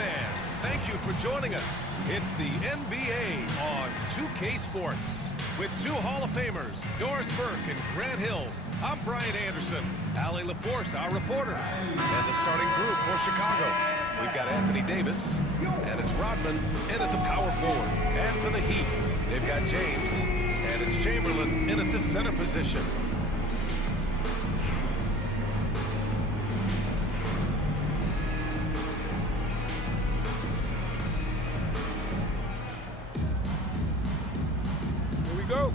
fans, thank you for joining us. It's the NBA on 2K Sports. With two Hall of Famers, Doris Burke and Grant Hill, I'm Brian Anderson, Allie LaForce, our reporter, and the starting group for Chicago. We've got Anthony Davis, and it's Rodman in at the power forward. And for the Heat, they've got James, and it's Chamberlain in at the center position. Go.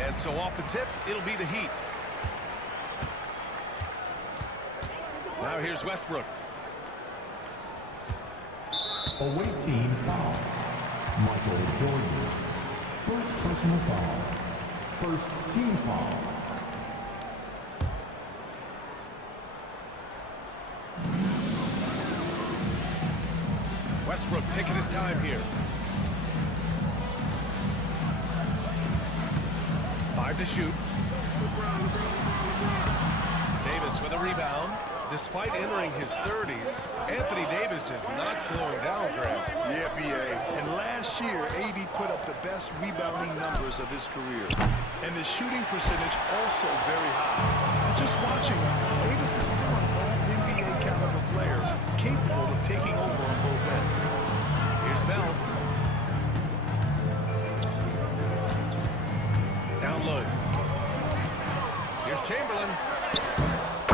And so off the tip, it'll be the Heat. Now here's Westbrook. Away team foul. Michael Jordan. First personal foul. First team foul. Westbrook taking his time here. 5 to shoot. Davis with a rebound. Despite entering his 30s, Anthony Davis is not slowing down, Grant. Yeah, B.A. And last year, AD put up the best rebounding numbers of his career. And the shooting percentage also very high. And just watching him, Davis is still an all-NBA caliber player, capable of taking over on both ends. Here's Bell. Down low. Here's Chamberlain.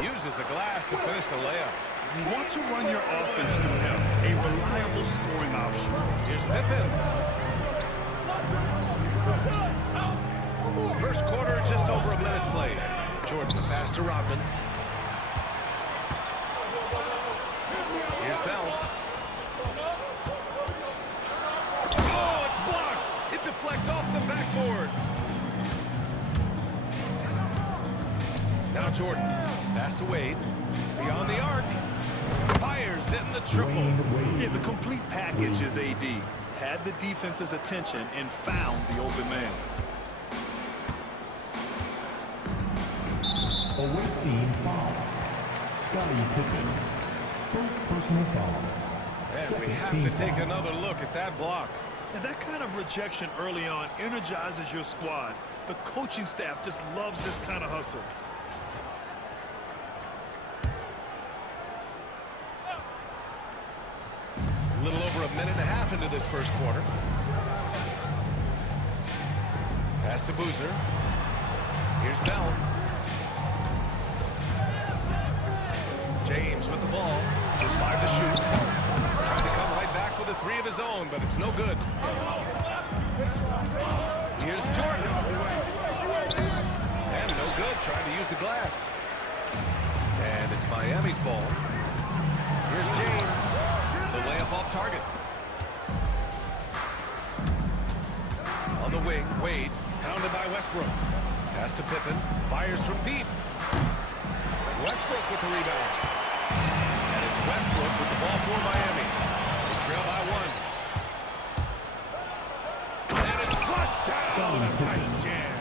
Uses the glass to finish the layup. You want to run your offense through him, a reliable scoring option. Here's Pippen. First quarter, just over a minute played. Jordan, the pass to Rodman. Here's Bell. Oh, it's blocked. It deflects off the backboard. Now Jordan, pass to Wade, beyond the arc, fires in the triple. Yeah, the complete package is AD. Had the defense's attention and found the open man. Away team foul. Scottie Pippen. First personal foul. And we have to take another look at that block. And that kind of rejection early on energizes your squad. The coaching staff just loves this kind of hustle. A little over a minute and a half into this first quarter. Pass to Boozer. Here's Bell. James with the ball. Just 5 to shoot. Trying to come right back with a 3 of his own, but it's no good. Here's Jordan. And no good, trying to use the glass. And it's Miami's ball. Here's James. The layup off target. On the wing, Wade, pounded by Westbrook. Pass to Pippen, fires from deep. Westbrook with the rebound. And it's Westbrook with the ball for Miami. They trail by 1. And it's flushed down. Nice jam.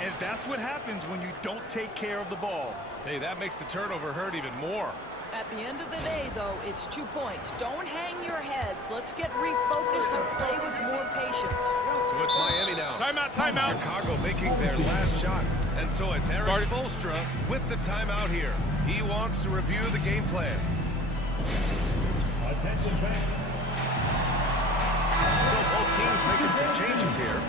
And that's what happens when you don't take care of the ball. Hey, that makes the turnover hurt even more. At the end of the day, though, it's 2 points. Don't hang your heads. Let's get refocused and play with more patience. So it's Miami now. Timeout, timeout. Chicago making their last shot. And so it's Eric Spoelstra with the timeout here. He wants to review the game plan. Attention back. So both teams making some changes here.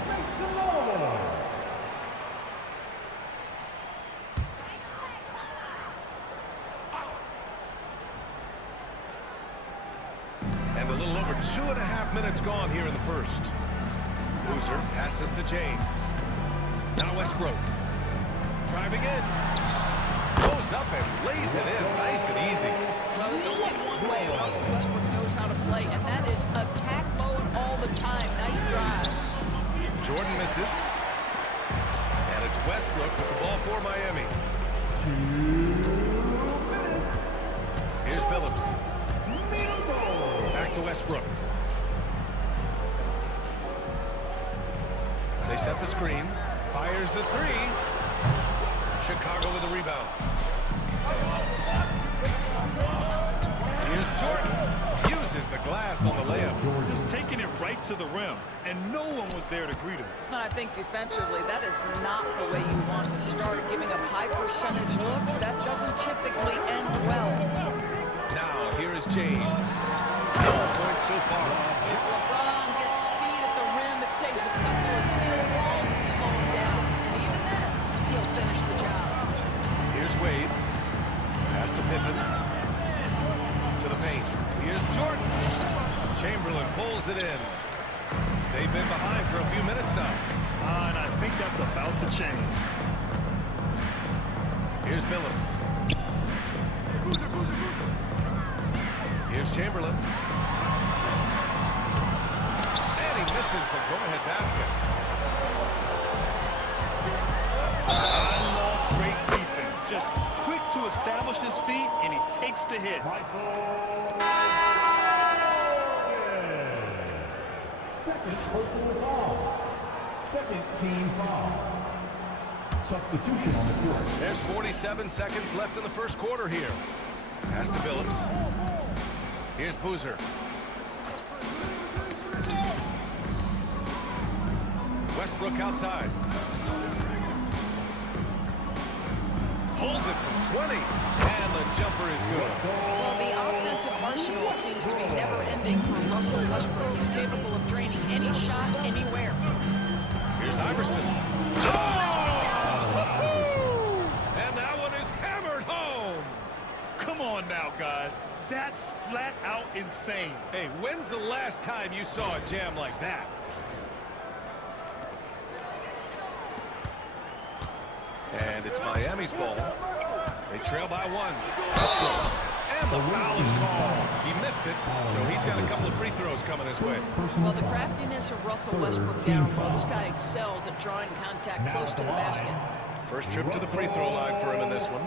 And a little over 2.5 minutes gone here in the first. Boozer passes to James. Now Westbrook. Driving in. Goes up and lays it in. Nice and easy. Well, there's only one way Russell Westbrook knows how to play, and that is attack mode all the time. Nice drive. Jordan misses. And it's Westbrook with the ball for Miami. 2 minutes. Here's Billups. Back to Westbrook. They set the screen. Fires the 3. Chicago with a rebound. just taking it right to the rim, and no one was there to greet him. I think defensively, that is not the way you want to start. Giving up high percentage looks, that doesn't typically end well. Now, here is James. 12 points so far. If LeBron gets speed at the rim, it takes a couple of steel balls to slow him down. And even then, he'll finish the job. Here's Wade. Pass to Pippen. To the paint. Here's Jordan. Chamberlain pulls it in. They've been behind for a few minutes now. And I think that's about to change. Here's Billups. Here's Chamberlain. And he misses the go-ahead basket. Great defense. Just quick to establish his feet, and he takes the hit. Second personal foul. Second team foul. Substitution on the court. There's 47 seconds left in the first quarter here. Pass to Billups. Here's Boozer. Westbrook outside. Pulls it from 20. And the jumper is good. Well, the offensive arsenal seems to be never-ending for Russell Westbrook. He's capable of draining any shot, anywhere. Here's Iverson. Oh! And that one is hammered home. Come on now, guys. That's flat out insane. Hey, when's the last time you saw a jam like that? And it's Miami's ball. They trail by one. Westbrook. And the foul is called. He missed it, so he's got a couple of free throws coming his way. Well, the craftiness of Russell Westbrook down low. This guy excels at drawing contact close to the basket. First trip to the free throw line for him in this one.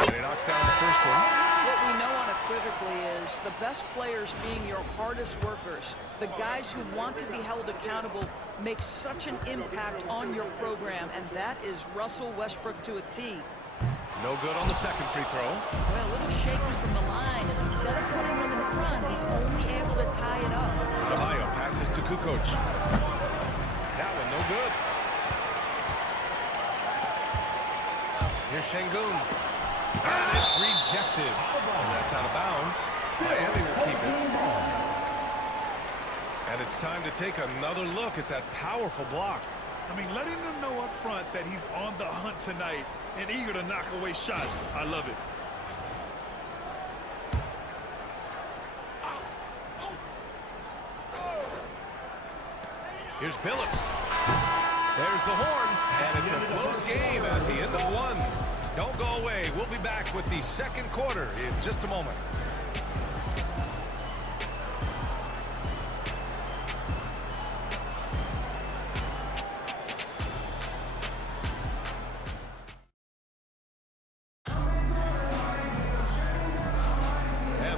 And he knocks down the first one. What we know unequivocally is the best players being your hardest workers, the guys who want to be held accountable, make such an impact on your program, and that is Russell Westbrook to a T. No good on the second free throw. Well, a little shaky from the line, and instead of putting them in front, he's only able to tie it up. Adebayo passes to Kukoc. That one no good. Here's Şengün. And it's rejected. And that's out of bounds. Miami will keep it. And it's time to take another look at that powerful block. I mean, letting them know up front that he's on the hunt tonight and eager to knock away shots. I love it. Here's Billups. There's the horn. And it's a close game at the end of one. Don't go away. We'll be back with the second quarter in just a moment.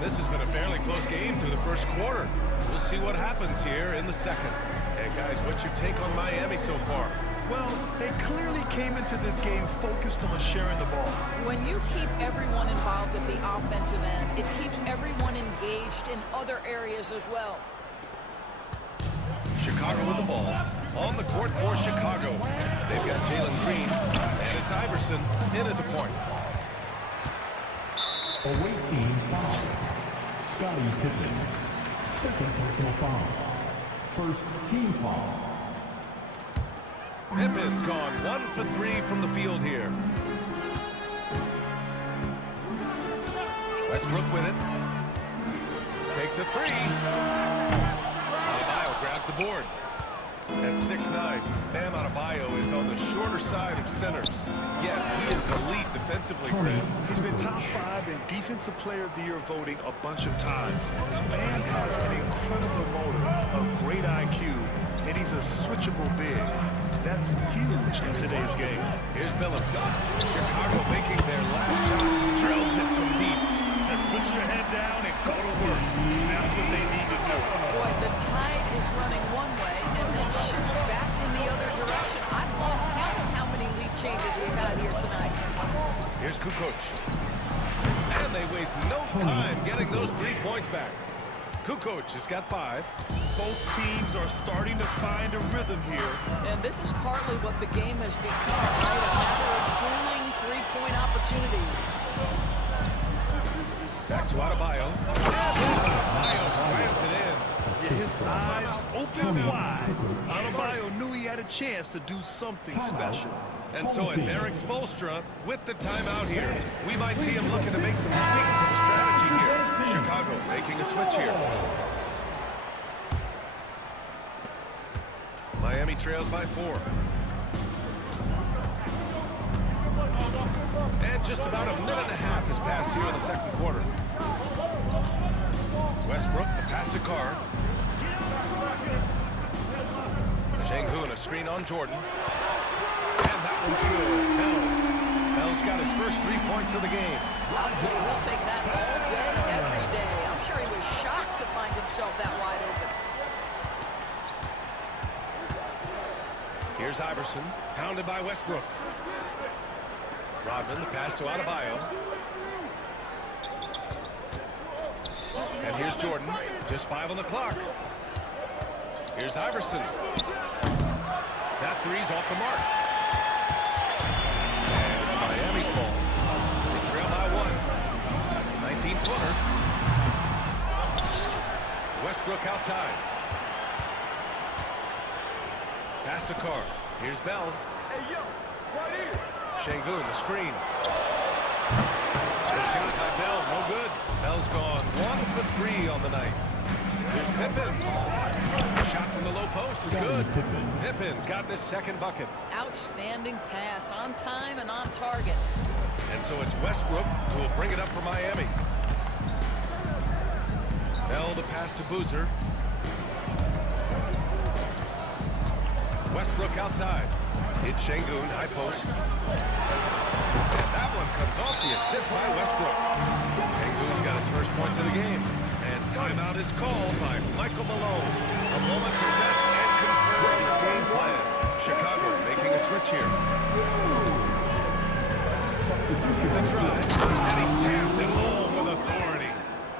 This has been a fairly close game through the first quarter. We'll see what happens here in the second. Hey, guys, what's your take on Miami so far? Well, they clearly came into this game focused on sharing the ball. When you keep everyone involved at the offensive end, it keeps everyone engaged in other areas as well. Chicago with the ball. On the court for Chicago. They've got Jalen Green, and it's Iverson in at the point. Away team foul. Scottie Pippen. Second personal foul. First team foul. Pippen's gone 1 for 3 from the field here. Westbrook with it. Takes a three. Adebayo grabs the board. At 6'9", Bam Adebayo is on the shorter side of centers. Yet he is elite defensively. He's been top 5 in Defensive Player of the Year voting a bunch of times. Bam has an incredible motor, a great IQ, and he's a switchable big. That's huge in today's game. Here's Billups. Chicago making their last shot. Drills it from deep. And put your head down and go to work. That's what they need to do. Boy, the tide is running one way, and they should Kukoc. And they waste no time getting those 3 points back. Kukoc has got 5. Both teams are starting to find a rhythm here. And this is partly what the game has become, right? A matter of dueling three-point opportunities. Back to Adebayo. Adebayo slams it in. His eyes open wide. Adebayo knew he had a chance to do something special. And so it's Eric Spoelstra with the timeout here. We might see him looking to make some tweaks to the strategy here. Chicago making a switch here. Miami trails by 4. And just about a minute and a half has passed here in the second quarter. Westbrook, the pass to Carr. Şengün, a screen on Jordan. And that one's good. Bell's got his first 3 points of the game. I'll tell you, he'll take that all day, every day. I'm sure he was shocked to find himself that wide open. Here's Iverson, pounded by Westbrook. Rodman, the pass to Adebayo. And here's Jordan, just 5 on the clock. Here's Iverson. That three's off the mark. And it's Miami's ball. They trail by 1. 19-footer. Westbrook outside. Pass to Carr. Here's Bell. Şengün, the screen. It's shot by Bell, no good. Bell's gone 1 for 3 on the night. Here's Pippen. Shot from the low post is good. Pippen's gotten his second bucket. Outstanding pass, on time and on target. And so it's Westbrook who will bring it up for Miami. Bell the pass to Boozer. Westbrook outside. It's Şengün, high post. And that one comes off the assist by Westbrook. Şengün's got his first points of the game. And timeout is called by Michael Malone. A moment to rest and confirm the game plan. Chicago making a switch here. The drive, and he jams it home with authority.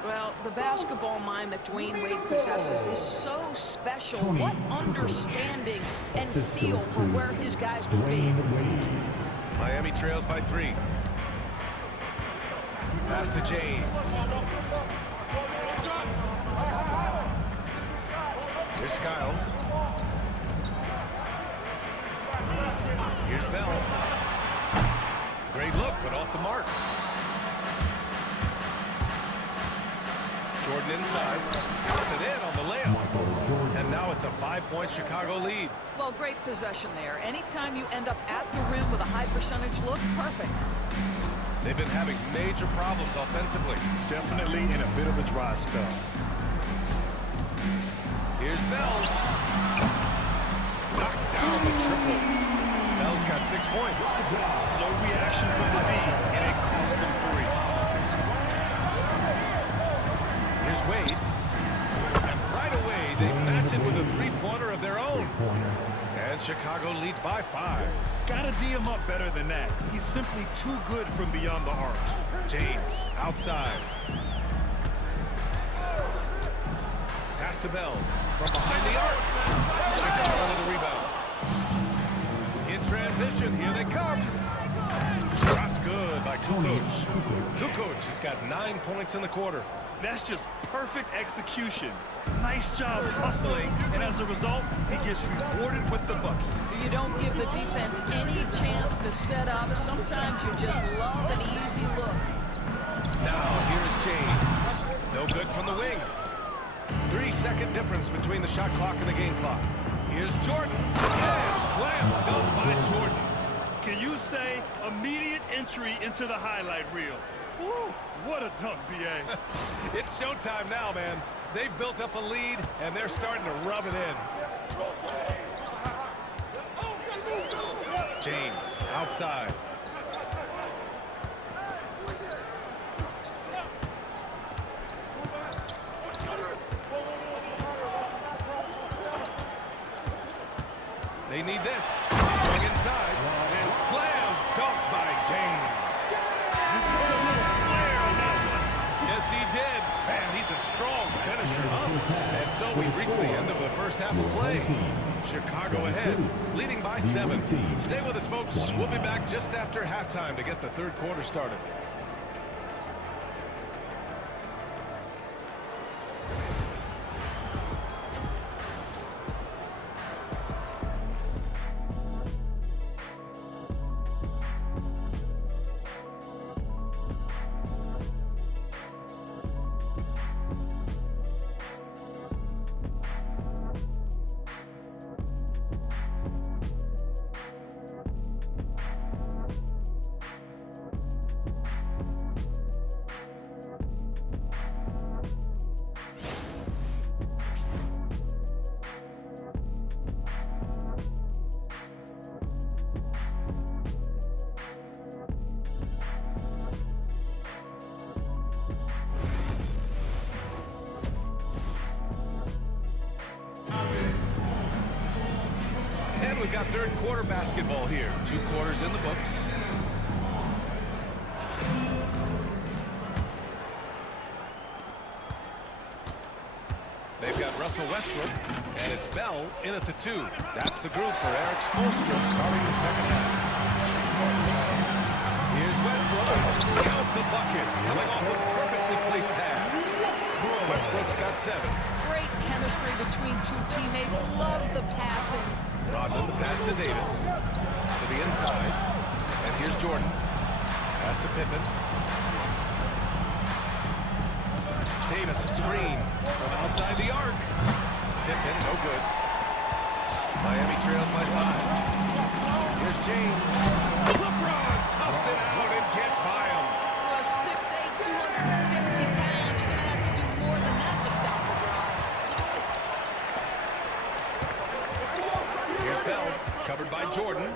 Well, the basketball mind that Dwayne Wade possesses is so special. What understanding and feel for where his guys will be. Miami trails by 3. Pass to James. Here's Skiles. Here's Bell. Great look, but off the mark. Jordan inside. Got it in on the layup. And now it's a 5-point Chicago lead. Well, great possession there. Anytime you end up at the rim with a high percentage look, perfect. They've been having major problems offensively. Definitely in a bit of a dry spell. Here's Bell. Knocks down the triple. Bell's got 6 points. Slow reaction from the D, and it cost them 3. Here's Wade. And right away, they match it with a 3-pointer of their own. And Chicago leads by 5. Gotta D him up better than that. He's simply too good from beyond the arc. James outside. Pass to Bell from behind the arc. Chicago with a rebound. In transition, here they come. Shot's good by Kukoc. Kukoc has got 9 points in the quarter. That's just perfect execution. Nice job hustling, and as a result, he gets rewarded with the bucket. You don't give the defense any chance to set up. Sometimes you just love an easy look. Now here's James. No good from the wing. 3-second difference between the shot clock and the game clock. Here's Jordan. And slam dunk by Jordan. Can you say immediate entry into the highlight reel? Woo, what a dunk, B.A. It's showtime now, man. They've built up a lead, and they're starting to rub it in. James outside. They need this. Going inside, and slam dunk by James. finisher up. And so we've reached the end of the first half of play. Chicago ahead, leading by 7. Stay with us, folks. We'll be back just after halftime to get the third quarter started. And we've got third quarter basketball here. 2 quarters in the books. They've got Russell Westbrook, and it's Bell in at the 2. That's the group for Eric Spoelstra starting the second half. Here's Westbrook. Count the bucket. Coming off a perfectly placed pass. Westbrook's got 7. Great chemistry between 2 teammates. Love the passing. Rodman, the pass to Davis. To the inside. And here's Jordan. Pass to Pippen. Davis, a screen from outside the arc. Pippen, no good. Miami trails by 5. Here's James. LeBron toughs it out and gets by him. Well, 6'8", 250 pounds. You're going to have to do more than that to stop LeBron. Here's Bell, covered by Jordan.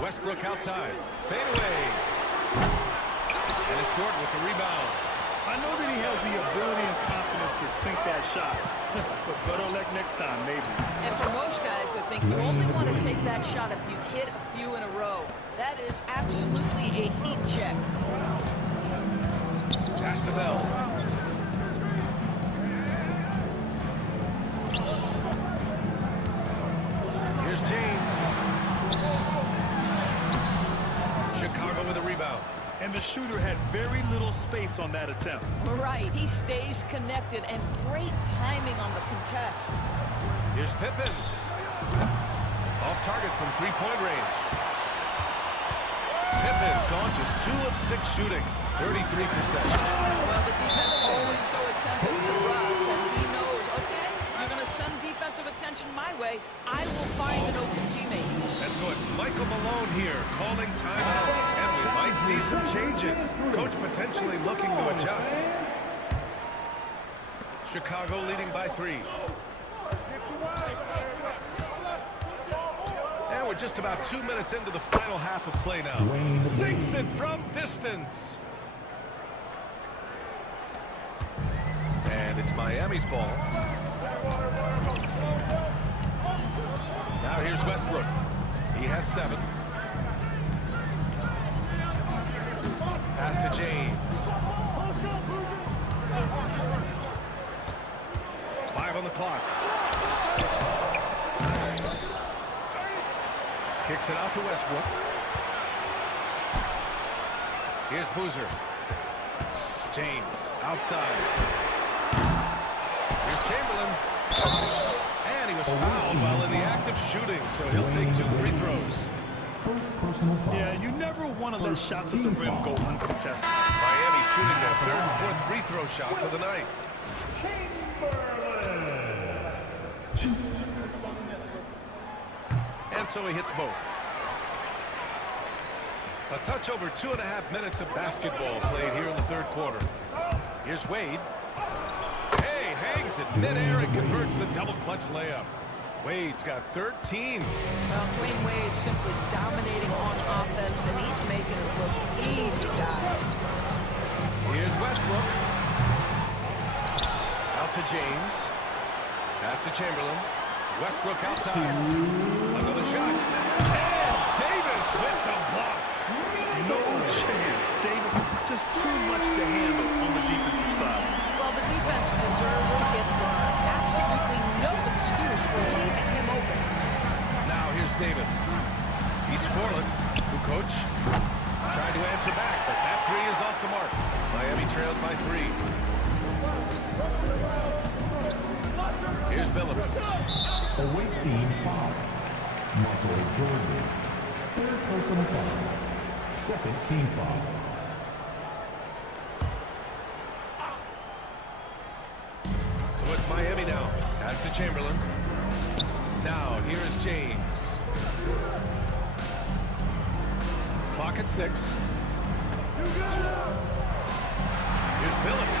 Westbrook outside. Fade away. And it's Jordan with the rebound. I know that he has the ability and confidence to sink that shot. But better luck next time, maybe. And for most guys, I think you only want to take that shot if you've hit a few in a row. That is absolutely a heat check. Pass to Bell. Here's James. Chicago with a rebound. And the shooter had very little space on that attempt. Right, he stays connected and great timing on the contest. Here's Pippen. Off target from 3-point range. Pippen's gone just 2 of 6 shooting, 33%. Well, the defense always so attentive to Russ, and he knows, okay, you're going to send defensive attention my way, I will find an open teammate. And so it's Michael Malone here calling timeout, and we might see some changes. Coach potentially looking to adjust. Chicago leading by 3. And we're just about 2 minutes into the final half of play now. Sinks it from distance. And it's Miami's ball. Now here's Westbrook. He has 7. Pass to James. 5 on the clock. Kicks it out to Westbrook. Here's Boozer. James outside. Here's Chamberlain. And he was fouled while in the act of shooting, so he'll take 2 free throws. Yeah, you never want to let shots at the rim go uncontested. Miami shooting their 3rd and 4th free throw shots of the night. And so he hits both. A touch over 2.5 minutes of basketball played here in the 3rd quarter. Here's Wade. Hey, hangs it midair and converts the double clutch layup. Wade's got 13. Well, Dwayne Wade simply dominating on offense, and he's making it look easy, guys. Here's Westbrook. Out to James. Pass to Chamberlain. Westbrook outside. Another shot. And Davis with the block. No chance. Davis, just too much to handle on the defensive side. Well, the defense deserves to get burned. Absolutely no excuse for leaving him open. Now here's Davis. He's scoreless. Kukoc trying to answer back, but that three is off the mark. Miami trails by 3. Here's Billups. Away team foul. Michael Jordan. Third personal foul. Second team foul. So it's Miami now. Pass to Chamberlain. Now here's James. Clock at 6. Here's Billups.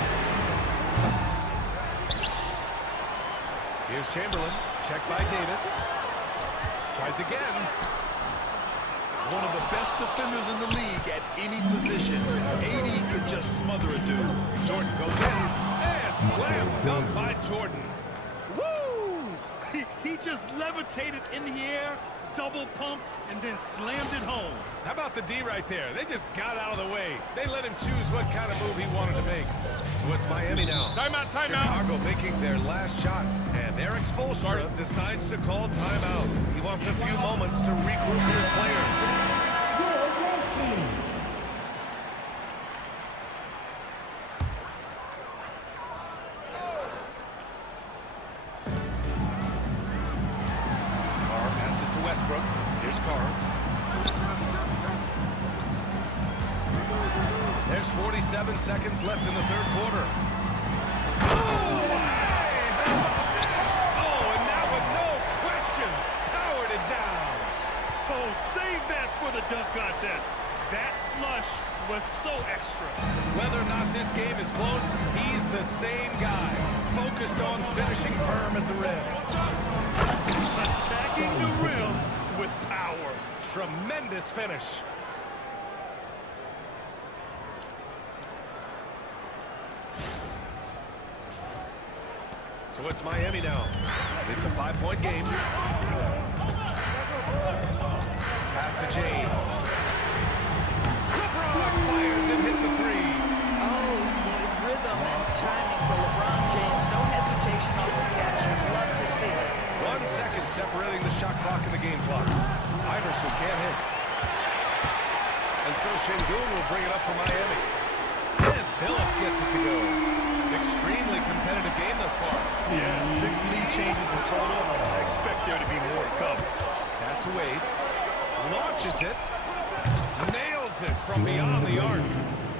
Here's Chamberlain. Checked by Davis. Tries again. One of the best defenders in the league at any position. AD could just smother a dude. Jordan goes in. And slam dunk by Jordan. Woo! He just levitated in the air, double pumped, and then slammed it home. How about the D right there? They just got out of the way. They let him choose what kind of move he wanted to make. So it's Miami now. Timeout, timeout. Chicago making their last shot. And Eric Spoelstra decides to call timeout. He wants a few moments to regroup with his players. Carr passes to Westbrook. Here's Carr. There's 47 seconds left in the third quarter. Oh, hey! Oh, and that with no question powered it down. Oh, save that for the dunk contest. That flush was so extra. Whether or not this game is close, he's the same guy, focused on finishing firm at the rim. Attacking the rim with power. Tremendous finish. So it's Miami now. It's a 5-point game. Pass to James. LeBron fires and hits a 3. Oh, the rhythm and timing for LeBron James. No hesitation on the catch. You'd love to see it. 1 second separating the shot clock and the game clock. Iverson can't hit. And so Şengün will bring it up for Miami. And Billups gets it to go. Extremely competitive game thus far. Yeah, 6 lead changes in total. I expect there to be more to come. Pass to Wade. Launches it. Nails it from beyond the arc.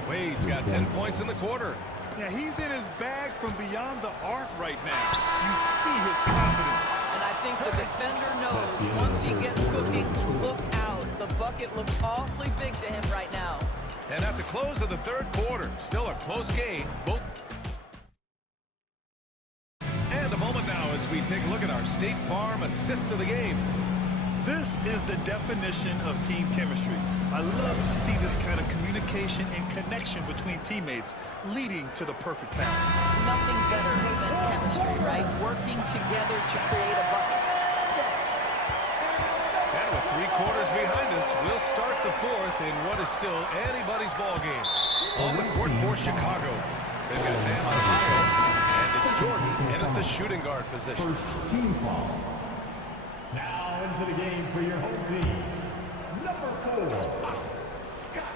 Wade's got 10 points in the quarter. Yeah, he's in his bag from beyond the arc right now. You see his confidence. And I think the defender knows once he gets cooking, look out. The bucket looks awfully big to him right now. And at the close of the third quarter, still a close game. Both. And a moment now as we take a look at our State Farm assist of the game. This is the definition of team chemistry. I love to see this kind of communication and connection between teammates leading to the perfect pass. Nothing better than chemistry, right? Working together to create a bucket. And with 3 quarters behind us, we'll start the fourth in what is still anybody's ball game. On the court for Chicago. They've got Bam Adebayo, and it's Jordan in at the shooting guard position. First team foul. Now into the game for your home team. Number 4, Scott.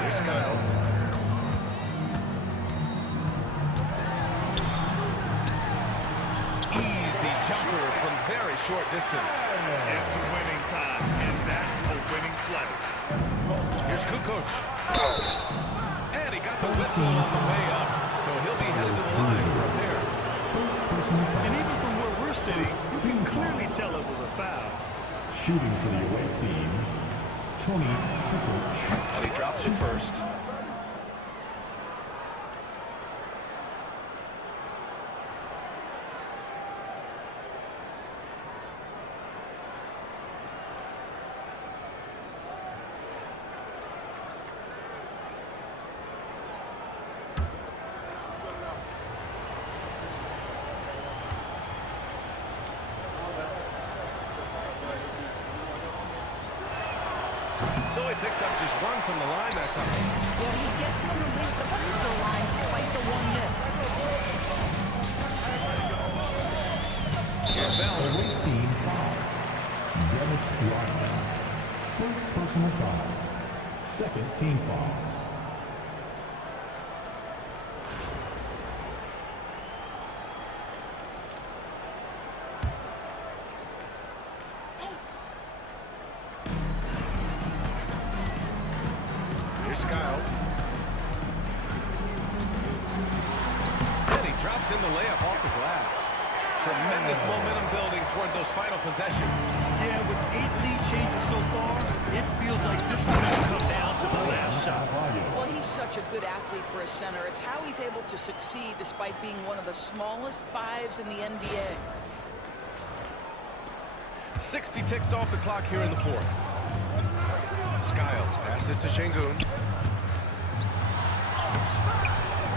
Here's Skiles. Easy jumper from very short distance. It's winning time, and that's a winning play. Here's Kukoc. And he got the whistle on the way up, so he'll be headed to the line from there. And even from where we're sitting, you can clearly tell it was a foul. Shooting for the away team, Tony Kukoc. And he drops it first. So So he picks up just one from the line that time. Yeah, he gets them to leave the free throw line despite the one miss. Here's Bell. Away team foul. Dennis Rodman. First personal foul. Second team foul. Here's Skiles. And he drops in the layup off the glass. Tremendous momentum building toward those final possessions. Yeah, with 8 lead changes so far, it feels like this is going to come down to the last shot. Well, he's such a good athlete for a center. It's how he's able to succeed despite being one of the smallest fives in the NBA. 60 ticks off the clock here in the fourth. Skiles passes to Şengün.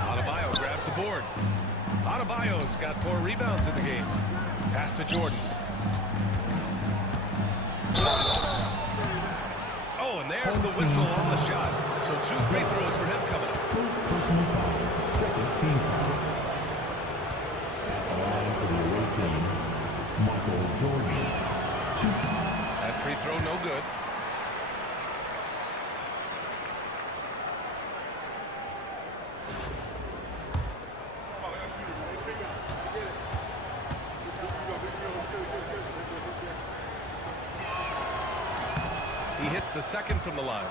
Adebayo grabs the board. Adebayo's got 4 rebounds in the game. Pass to Jordan. Oh, and there's the whistle on the shot. So 2 free throws for him coming up. First personal foul. Second team foul. At the line for the away team, Michael Jordan. 2. That free throw no good. He hits the second from the line.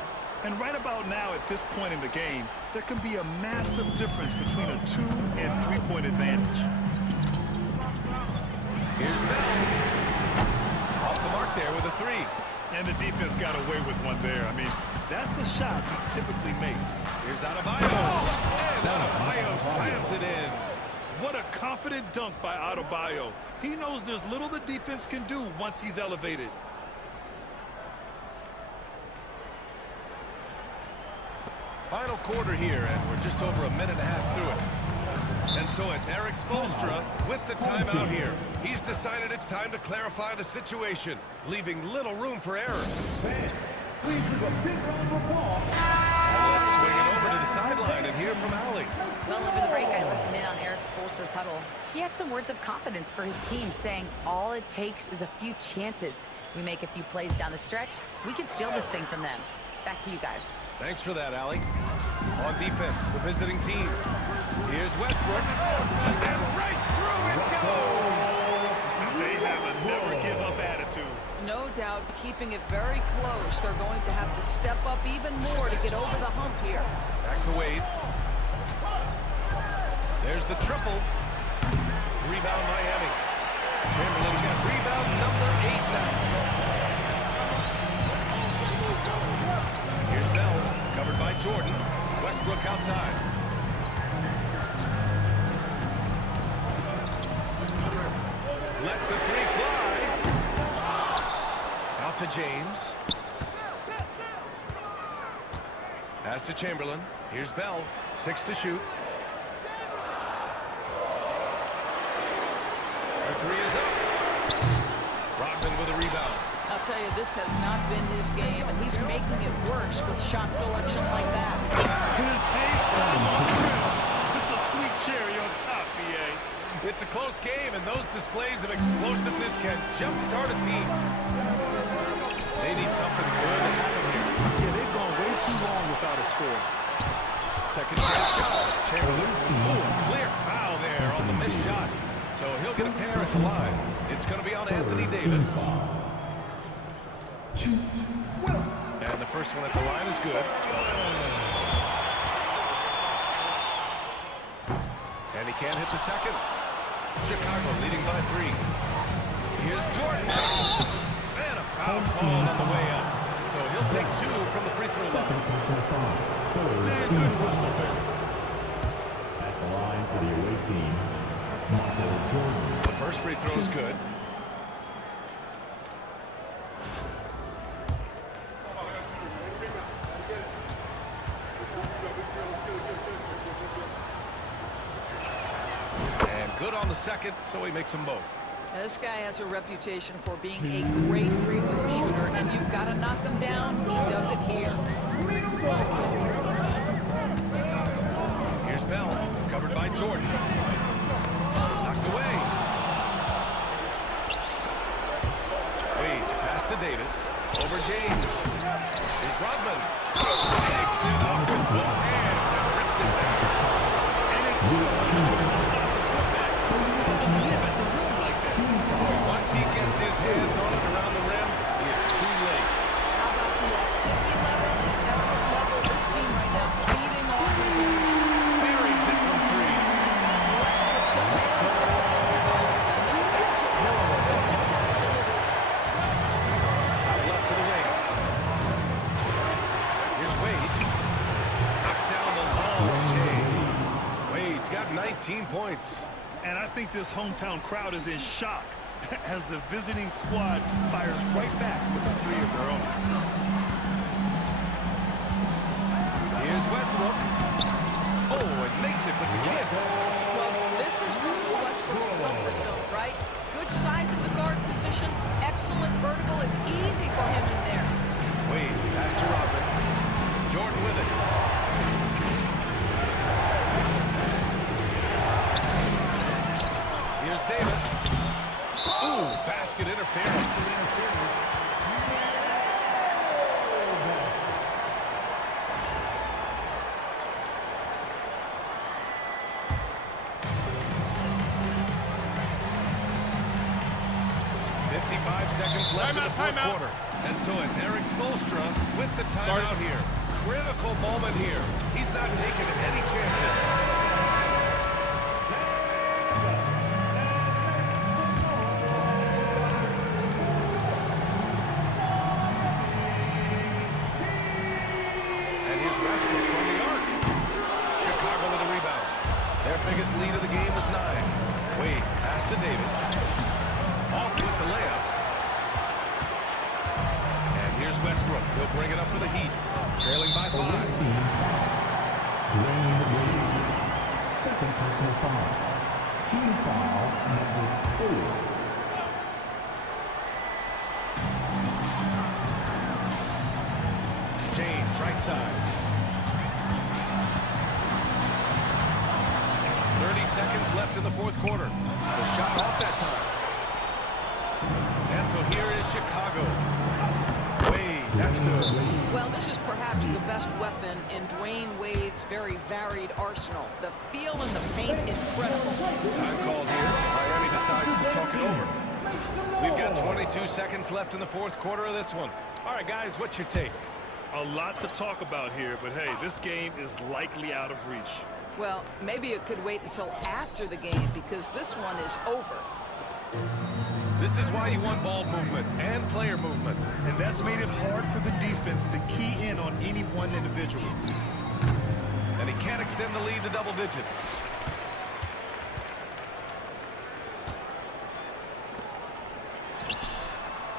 And right about now, at this point in the game, there can be a massive difference between a 2- and 3-point advantage. Here's Bell. Off the mark there with a 3. And the defense got away with one there. I mean, that's a shot he typically makes. Here's Adebayo. And Adebayo slams it in. What a confident dunk by Adebayo. He knows there's little the defense can do once he's elevated. Final quarter here, and we're just over a minute and a half through it. And so it's Eric Spoelstra with the timeout here. He's decided it's time to clarify the situation, leaving little room for error. Please give a big round of applause. Let's swing it over to the sideline and hear from Allie. Well, over the break, I listened in on Eric Spoelstra's huddle. He had some words of confidence for his team, saying all it takes is a few chances. We make a few plays down the stretch, we can steal this thing from them. Back to you guys. Thanks for that, Allie. On defense, the visiting team. Here's Westbrook. And right through it goes! They have a never-give-up attitude. No doubt keeping it very close. They're going to have to step up even more to get over the hump here. Back to Wade. There's the triple. Rebound Miami. Chamberlain's got rebound number 8 now. Here's Bell, covered by Jordan. Westbrook outside. Lets the 3 fly. Out to James. Pass to Chamberlain. Here's Bell. 6 to shoot. The 3 is up. Rodman with a rebound. I'll tell you, this has not been his game, and he's making it worse with shot selection like that. His baseline. It's a sweet cherry on top, BA. It's a close game, and those displays of explosiveness can jumpstart a team. They need something good to happen here. Yeah, they've gone way too long without a score. Second straight shot. Chamberlain. Ooh, clear foul there on the missed shot. So he'll get a pair at the line. It's going to be on Anthony Davis. And the first one at the line is good. And he can't hit the second. Chicago leading by 3. Here's Jordan. And a foul called on the way up. So he'll take 2 from the free throw line. Good whistle there. At the line for the away team, Michael Jordan. The first free throw is good. And good on the second, so he makes them both. This guy has a reputation for being a great free throw shooter, and you've got to knock him down. He does it here. Here's Bell, covered by Jordan. Knocked away. Wade, pass to Davis. Over James. Here's Rodman. Takes it up with both hands and rips it back. And it's so hard to stop the putback. You have to live at the rim like that. Once he gets his hands on it around the rim, it's too late. How about the activity level, the effort level of this team right now, feeding off his energy. Buries it from three. Westbrook demands the basketball and says, I got you, fellas. But no time to deliver. Out left to the wing. Here's Wade. Knocks down the long J. Wade's got 19 points. And I think this hometown crowd is in shock as the visiting squad fires right back with a three of their own. Here's Westbrook. Oh, and makes it with the kiss. Well, this is Russell Westbrook's comfort zone, right? Good size at the guard position, excellent vertical. It's easy for him in there. Wade, pass to Rodman. Jordan with it. Here's Davis. Ooh, basket interference. 55 seconds left in the fourth quarter. And so it's Eric Spoelstra with the timeout here. Critical moment here. He's not taking any chances. And here's Westbrook from the arc. Chicago with a rebound. Their biggest lead of the game was 9. Wade, pass to Davis. Off with the layup. And here's Westbrook. He'll bring it up for the Heat. Trailing by 5. Second personal foul. Team foul number 4. James, right side. 30 seconds left in the fourth quarter. The shot off that time. And so here is Chicago. Wade, that's good. Well, this is perhaps the best weapon in Dwayne Wade's very varied arsenal. The feel and the paint, incredible. Time called here. Miami decides to talk it over. We've got 22 seconds left in the fourth quarter of this one. All right, guys, what's your take? A lot to talk about here, but hey, this game is likely out of reach. Well, maybe it could wait until after the game because this one is over. This is why you want ball movement and player movement. And that's made it hard for the defense to key in on any one individual. And he can't extend the lead to double digits.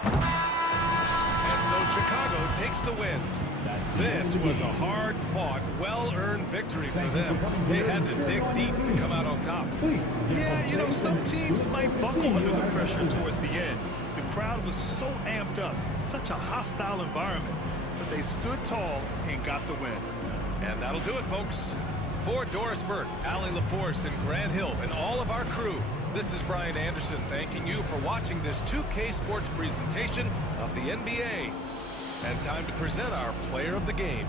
And so Chicago takes the win. This was a hard-fought, well-earned victory for them. They had to dig deep to come out on top. Yeah, you know, some teams might buckle under the pressure towards the end. The crowd was so amped up, such a hostile environment, but they stood tall and got the win. And that'll do it, folks. For Doris Burke, Allie LaForce, and Grant Hill, and all of our crew, this is Brian Anderson thanking you for watching this 2K Sports presentation of the NBA. And time to present our player of the game.